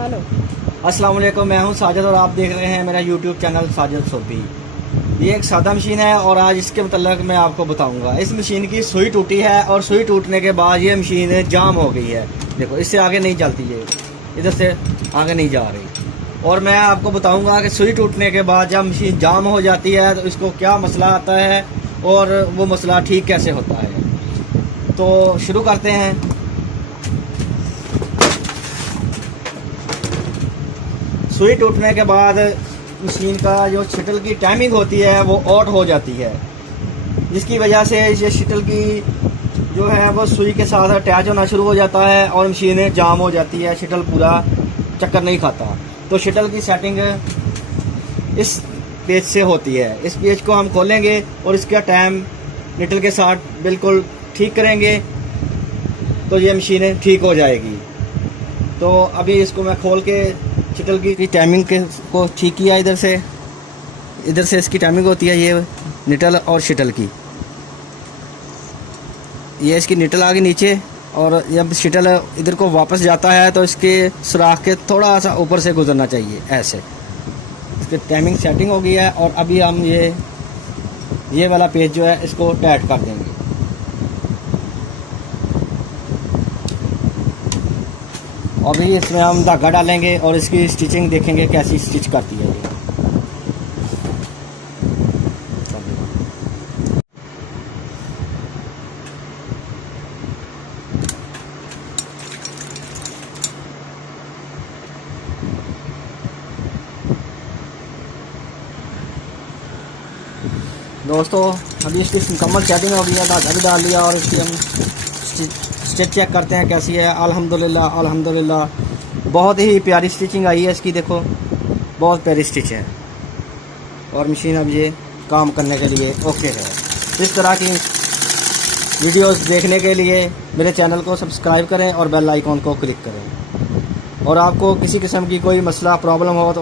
Hello. अस्सलाम वालेकुम, मैं हूं साजिद और आप देख रहे हैं मेरा यूट्यूब चैनल साजिद सोफी। ये एक सादा मशीन है और आज इसके मतलब मैं आपको बताऊंगा। इस मशीन की सुई टूटी है और सुई टूटने के बाद ये मशीन जाम हो गई है। देखो, इससे आगे नहीं चलती, ये इधर से आगे नहीं जा रही। और मैं आपको बताऊंगा कि सुई टूटने के बाद जब मशीन जाम हो जाती है तो इसको क्या मसला आता है और वो मसला ठीक कैसे होता है। तो शुरू करते हैं। सुई टूटने के बाद मशीन का जो शटल की टाइमिंग होती है वो आउट हो जाती है, जिसकी वजह से ये शटल की जो है वो सुई के साथ अटैच होना शुरू हो जाता है और मशीन जाम हो जाती है। शटल पूरा चक्कर नहीं खाता। तो शटल की सेटिंग इस पेज से होती है। इस पेज को हम खोलेंगे और इसका टाइम निटल के साथ बिल्कुल ठीक करेंगे तो ये मशीन ठीक हो जाएगी। तो अभी इसको मैं खोल के शटल की टाइमिंग को ठीक किया। इधर से इसकी टाइमिंग होती है, ये निटल और शटल की। ये इसकी निटल आ गई नीचे और जब शटल इधर को वापस जाता है तो इसके सुराख के थोड़ा सा ऊपर से गुजरना चाहिए, ऐसे। इसकी टाइमिंग सेटिंग हो गई है और अभी हम ये वाला पेज जो है इसको टाइट कर देंगे। अभी इसमें हम धागा डालेंगे और इसकी स्टिचिंग देखेंगे कैसी स्टिच करती है ये। दोस्तों, अभी इसकी मुकम्मल सेटिंग हो गई है, धागा भी डाल लिया और इसकी हम स्टिच चेक करते हैं कैसी है। अल्हम्दुलिल्लाह अल्हम्दुलिल्लाह बहुत ही प्यारी स्टिचिंग आई है इसकी। देखो, बहुत प्यारी स्टिच है और मशीन अब ये काम करने के लिए ओके है। इस तरह की वीडियोस देखने के लिए मेरे चैनल को सब्सक्राइब करें और बेल आइकॉन को क्लिक करें। और आपको किसी किस्म की कोई मसला प्रॉब्लम हो तो